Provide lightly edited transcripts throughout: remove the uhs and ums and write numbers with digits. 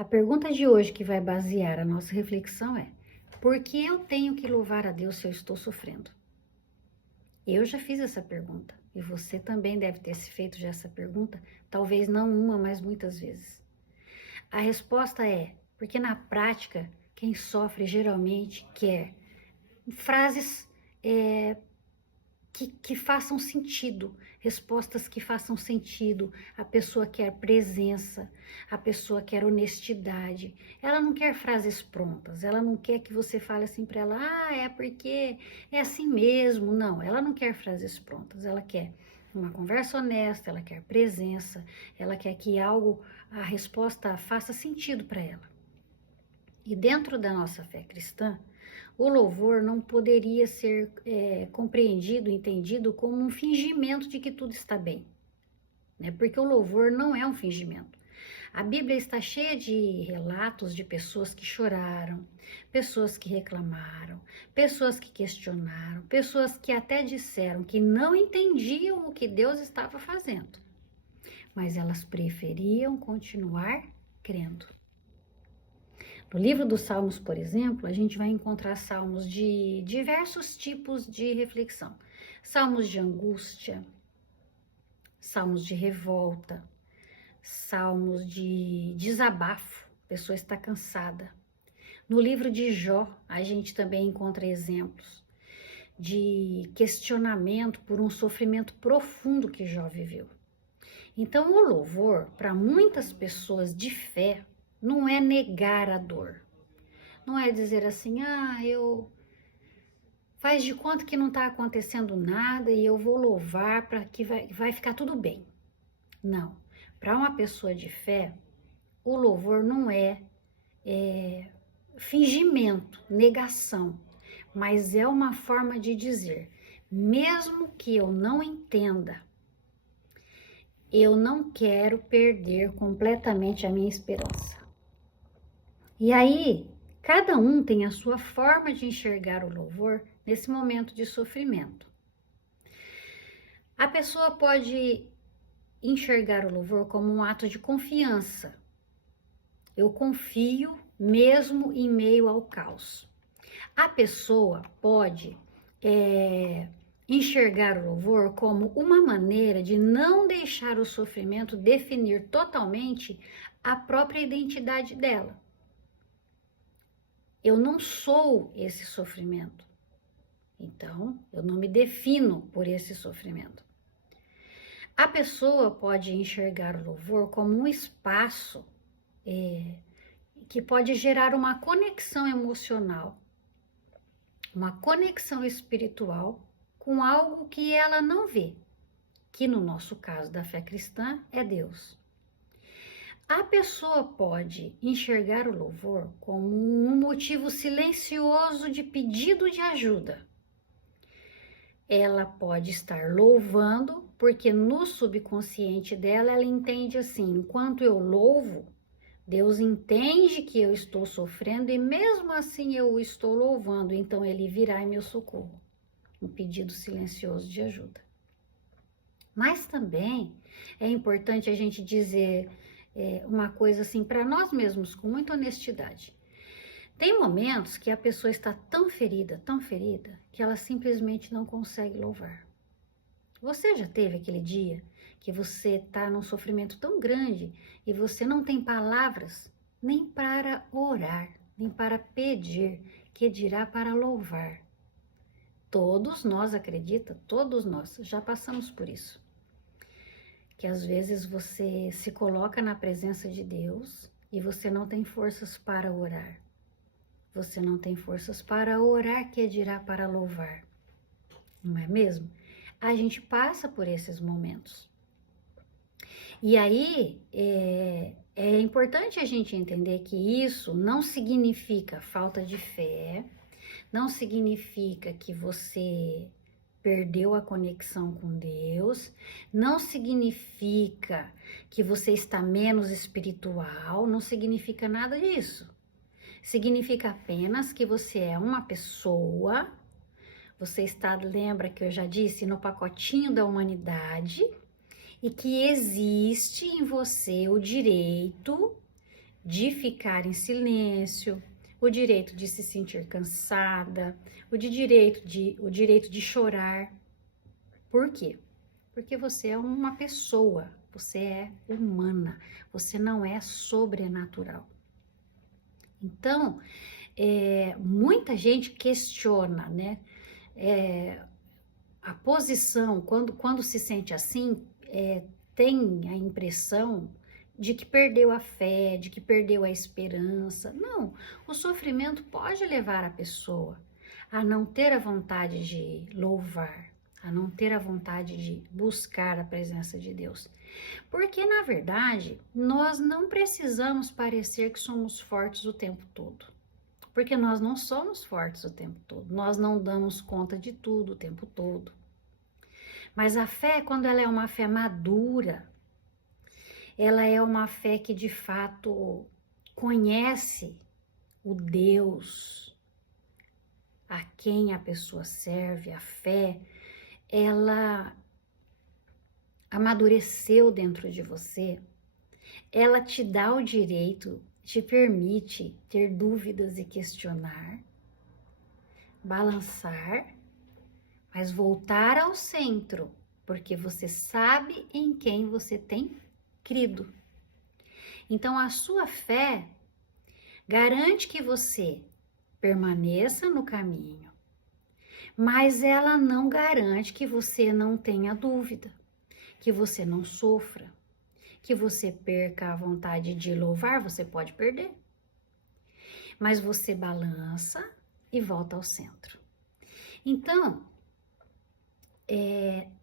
A pergunta de hoje que vai basear a nossa reflexão é: por que eu tenho que louvar a Deus se eu estou sofrendo? Eu já fiz essa pergunta e você também deve ter se feito já essa pergunta, talvez não uma, mas muitas vezes. A resposta é: porque na prática, quem sofre geralmente quer frases que façam sentido, respostas que façam sentido. A pessoa quer presença, a pessoa quer honestidade. Ela não quer frases prontas, ela não quer que você fale assim para ela: ah, é porque é assim mesmo. Não, ela não quer frases prontas, ela quer uma conversa honesta, ela quer presença, ela quer que a resposta faça sentido para ela. E dentro da nossa fé cristã, o louvor não poderia ser compreendido, entendido como um fingimento de que tudo está bem, né? Porque o louvor não é um fingimento. A Bíblia está cheia de relatos de pessoas que choraram, pessoas que reclamaram, pessoas que questionaram, pessoas que até disseram que não entendiam o que Deus estava fazendo, mas elas preferiam continuar crendo. No livro dos Salmos, por exemplo, a gente vai encontrar salmos de diversos tipos de reflexão. Salmos de angústia, salmos de revolta, salmos de desabafo, a pessoa está cansada. No livro de Jó, a gente também encontra exemplos de questionamento por um sofrimento profundo que Jó viveu. Então, o louvor, para muitas pessoas de fé, não é negar a dor. Não é dizer assim: ah, faz de conta que não está acontecendo nada e eu vou louvar para que vai ficar tudo bem. Não. Para uma pessoa de fé, o louvor não é fingimento, negação, mas é uma forma de dizer: mesmo que eu não entenda, eu não quero perder completamente a minha esperança. E aí, cada um tem a sua forma de enxergar o louvor nesse momento de sofrimento. A pessoa pode enxergar o louvor como um ato de confiança. Eu confio mesmo em meio ao caos. A pessoa pode enxergar o louvor como uma maneira de não deixar o sofrimento definir totalmente a própria identidade dela. Eu não sou esse sofrimento, então eu não me defino por esse sofrimento. A pessoa pode enxergar o louvor como um espaço que pode gerar uma conexão emocional, uma conexão espiritual com algo que ela não vê, que no nosso caso da fé cristã é Deus. A pessoa pode enxergar o louvor como um motivo silencioso de pedido de ajuda. Ela pode estar louvando porque no subconsciente dela ela entende assim: enquanto eu louvo, Deus entende que eu estou sofrendo e mesmo assim eu o estou louvando, então ele virá em meu socorro. Um pedido silencioso de ajuda. Mas também é importante a gente dizer uma coisa assim para nós mesmos, com muita honestidade. Tem momentos que a pessoa está tão ferida, que ela simplesmente não consegue louvar. Você já teve aquele dia que você está num sofrimento tão grande e você não tem palavras nem para orar, nem para pedir, que dirá para louvar? Todos nós, acredita? Todos nós já passamos por isso. Que às vezes você se coloca na presença de Deus e você não tem forças para orar. Você não tem forças para orar, que dirá para louvar. Não é mesmo? A gente passa por esses momentos. E aí, é importante a gente entender que isso não significa falta de fé, não significa que você perdeu a conexão com Deus, não significa que você está menos espiritual, não significa nada disso. Significa apenas que você é uma pessoa, você está, lembra que eu já disse, no pacotinho da humanidade, e que existe em você o direito de ficar em silêncio, o direito de se sentir cansada, o direito de chorar. Por quê? Porque você é uma pessoa, você é humana, você não é sobrenatural. Então, muita gente questiona, né? A posição, quando se sente assim, tem a impressão de que perdeu a fé, de que perdeu a esperança. Não, o sofrimento pode levar a pessoa a não ter a vontade de louvar, a não ter a vontade de buscar a presença de Deus. Porque, na verdade, nós não precisamos parecer que somos fortes o tempo todo. Porque nós não somos fortes o tempo todo, nós não damos conta de tudo o tempo todo. Mas a fé, quando ela é uma fé madura, ela é uma fé que de fato conhece o Deus a quem a pessoa serve, a fé, ela amadureceu dentro de você, ela te dá o direito, te permite ter dúvidas e questionar, balançar, mas voltar ao centro, porque você sabe em quem você tem crido. Então, a sua fé garante que você permaneça no caminho, mas ela não garante que você não tenha dúvida, que você não sofra, que você perca a vontade de louvar, você pode perder. Mas você balança e volta ao centro. Então,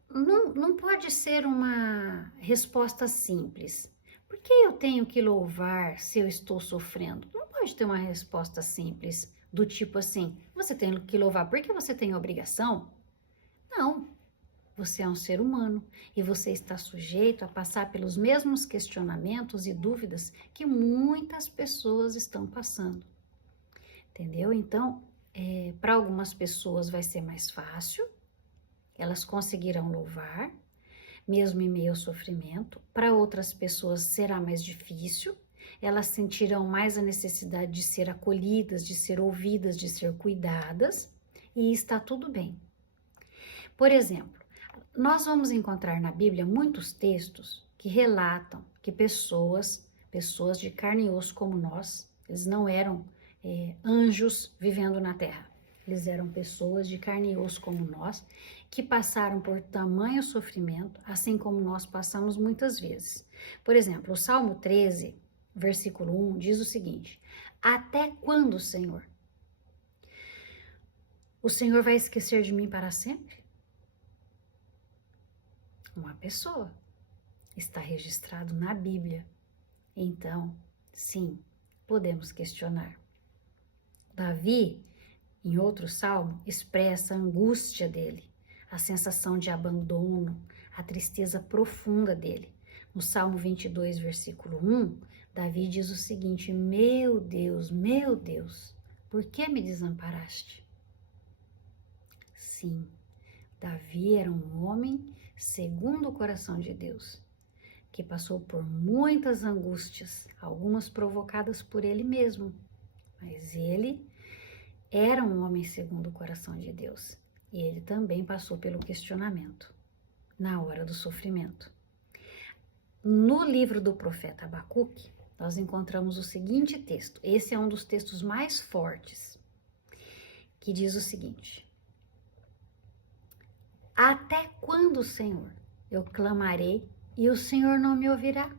não pode ser uma resposta simples. Por que eu tenho que louvar se eu estou sofrendo? Não pode ter uma resposta simples, do tipo assim, você tem que louvar porque você tem obrigação? Não, você é um ser humano e você está sujeito a passar pelos mesmos questionamentos e dúvidas que muitas pessoas estão passando, entendeu? Então, para algumas pessoas vai ser mais fácil, elas conseguirão louvar, mesmo em meio ao sofrimento. Para outras pessoas será mais difícil, elas sentirão mais a necessidade de ser acolhidas, de ser ouvidas, de ser cuidadas, e está tudo bem. Por exemplo, nós vamos encontrar na Bíblia muitos textos que relatam que pessoas de carne e osso como nós, eles não eram anjos vivendo na terra. Eles eram pessoas de carne e osso como nós, que passaram por tamanho sofrimento, assim como nós passamos muitas vezes. Por exemplo, o Salmo 13, versículo 1, diz o seguinte: até quando, Senhor? O Senhor vai esquecer de mim para sempre? Uma pessoa. Está registrado na Bíblia. Então, sim, podemos questionar. Davi, em outro salmo, expressa a angústia dele, a sensação de abandono, a tristeza profunda dele. No Salmo 22, versículo 1, Davi diz o seguinte: meu Deus, por que me desamparaste? Sim, Davi era um homem segundo o coração de Deus, que passou por muitas angústias, algumas provocadas por ele mesmo, mas ele era um homem segundo o coração de Deus, e ele também passou pelo questionamento, na hora do sofrimento. No livro do profeta Abacuque, nós encontramos o seguinte texto, esse é um dos textos mais fortes, que diz o seguinte: até quando, Senhor, eu clamarei e o Senhor não me ouvirá?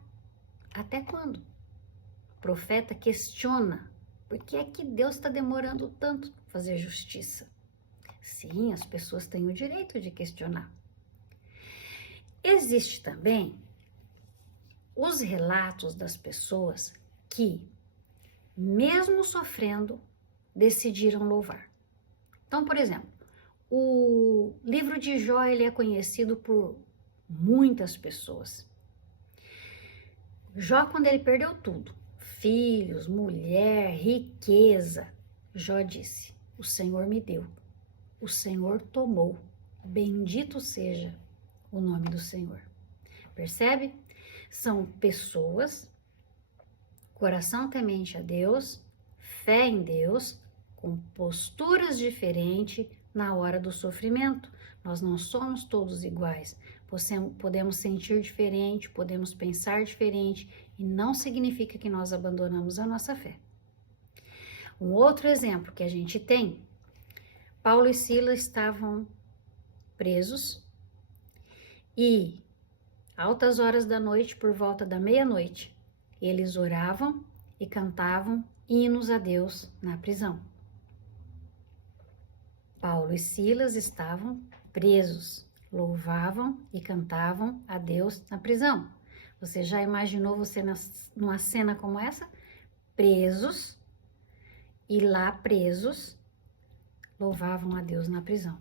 Até quando? O profeta questiona, por que é que Deus está demorando tanto para fazer justiça? Sim, as pessoas têm o direito de questionar. Existe também os relatos das pessoas que, mesmo sofrendo, decidiram louvar. Então, por exemplo, o livro de Jó, ele é conhecido por muitas pessoas. Jó, quando ele perdeu tudo, filhos, mulher, riqueza, Jó disse: o Senhor me deu, o Senhor tomou, bendito seja o nome do Senhor. Percebe? São pessoas Coração temente a Deus, fé em Deus, com posturas diferentes na hora do sofrimento. Nós não somos todos iguais. Podemos sentir diferente, podemos pensar diferente, e não significa que nós abandonamos a nossa fé. Um outro exemplo que a gente tem, Paulo e Silas estavam presos e, altas horas da noite, por volta da meia-noite, eles oravam e cantavam hinos a Deus na prisão. Paulo e Silas estavam presos, louvavam e cantavam a Deus na prisão. Você já imaginou você numa cena como essa? Presos, e lá presos, louvavam a Deus na prisão.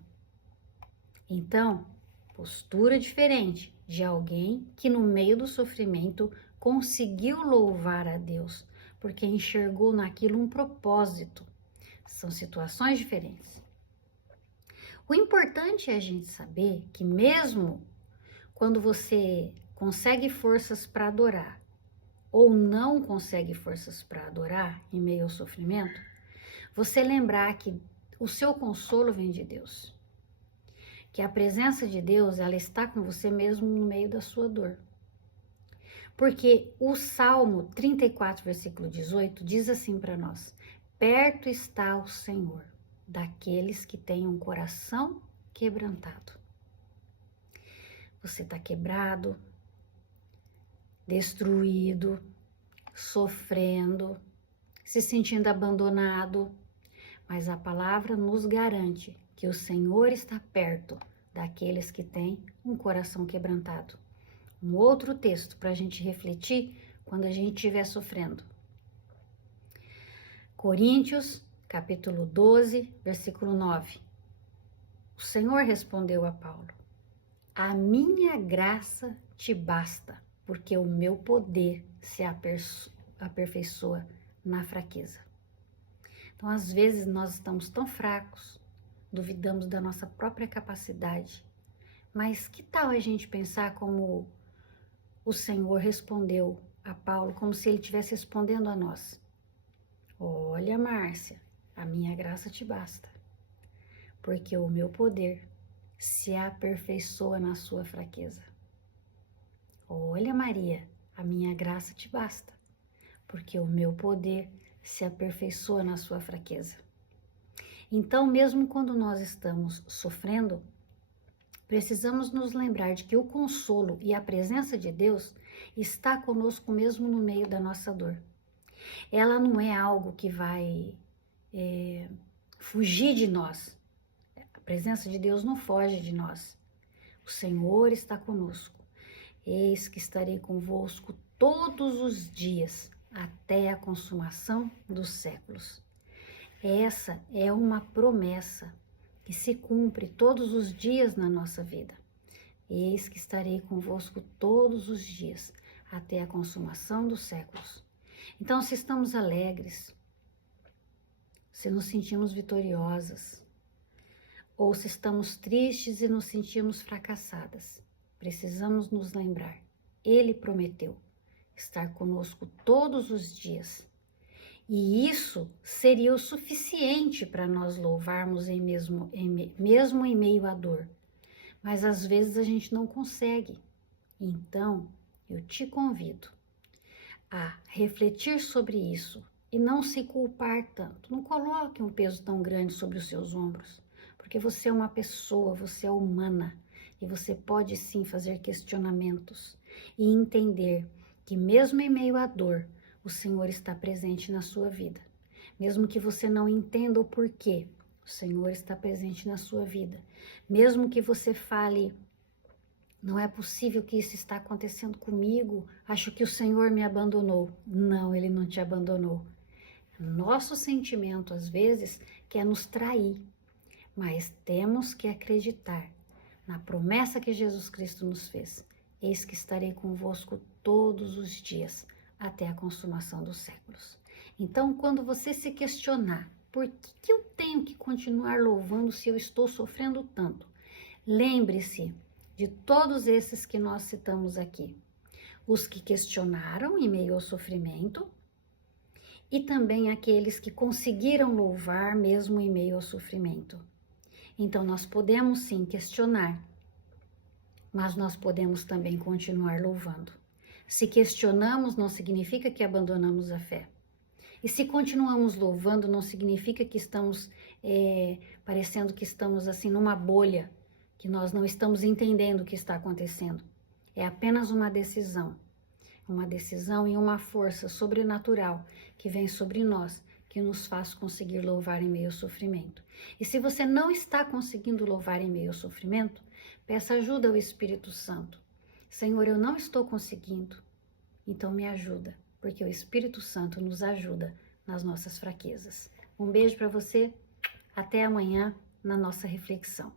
Então, postura diferente de alguém que no meio do sofrimento conseguiu louvar a Deus, porque enxergou naquilo um propósito. São situações diferentes. O importante é a gente saber que mesmo quando você consegue forças para adorar ou não consegue forças para adorar em meio ao sofrimento, você lembrar que o seu consolo vem de Deus, que a presença de Deus, ela está com você mesmo no meio da sua dor. Porque o Salmo 34, versículo 18, diz assim para nós: perto está o Senhor daqueles que têm um coração quebrantado. Você está quebrado, destruído, sofrendo, se sentindo abandonado, mas a palavra nos garante que o Senhor está perto daqueles que têm um coração quebrantado. Um outro texto para a gente refletir quando a gente estiver sofrendo. Coríntios, capítulo 12, versículo 9. O Senhor respondeu a Paulo: a minha graça te basta, porque o meu poder se aperfeiçoa na fraqueza. Então, às vezes, nós estamos tão fracos, duvidamos da nossa própria capacidade, mas que tal a gente pensar como o Senhor respondeu a Paulo, como se ele estivesse respondendo a nós: olha, Márcia, a minha graça te basta, porque o meu poder se aperfeiçoa na sua fraqueza. Olha, Maria, a minha graça te basta, porque o meu poder se aperfeiçoa na sua fraqueza. Então, mesmo quando nós estamos sofrendo, precisamos nos lembrar de que o consolo e a presença de Deus está conosco mesmo no meio da nossa dor. Ela não é algo que vai fugir de nós. A presença de Deus não foge de nós. O Senhor está conosco. Eis que estarei convosco todos os dias, até a consumação dos séculos. Essa é uma promessa que se cumpre todos os dias na nossa vida. Eis que estarei convosco todos os dias, até a consumação dos séculos. Então, se estamos alegres, se nos sentimos vitoriosas, ou se estamos tristes e nos sentimos fracassadas, precisamos nos lembrar: Ele prometeu estar conosco todos os dias. E isso seria o suficiente para nós louvarmos mesmo em meio à dor. Mas às vezes a gente não consegue. Então, eu te convido a refletir sobre isso e não se culpar tanto. Não coloque um peso tão grande sobre os seus ombros, porque você é uma pessoa, você é humana, e você pode sim fazer questionamentos e entender que mesmo em meio à dor, o Senhor está presente na sua vida. Mesmo que você não entenda o porquê, o Senhor está presente na sua vida. Mesmo que você fale: não é possível que isso está acontecendo comigo, acho que o Senhor me abandonou. Não, Ele não te abandonou. Nosso sentimento, às vezes, quer nos trair, mas temos que acreditar na promessa que Jesus Cristo nos fez. Eis que estarei convosco todos os dias, até a consumação dos séculos. Então, quando você se questionar: por que eu tenho que continuar louvando se eu estou sofrendo tanto? Lembre-se de todos esses que nós citamos aqui. Os que questionaram em meio ao sofrimento, e também aqueles que conseguiram louvar mesmo em meio ao sofrimento. Então, nós podemos sim questionar, mas nós podemos também continuar louvando. Se questionamos, não significa que abandonamos a fé. E se continuamos louvando, não significa que estamos parecendo que estamos assim numa bolha, que nós não estamos entendendo o que está acontecendo. É apenas uma decisão e uma força sobrenatural que vem sobre nós, que nos faz conseguir louvar em meio ao sofrimento. E se você não está conseguindo louvar em meio ao sofrimento, peça ajuda ao Espírito Santo. Senhor, eu não estou conseguindo, então me ajuda, porque o Espírito Santo nos ajuda nas nossas fraquezas. Um beijo para você, até amanhã na nossa reflexão.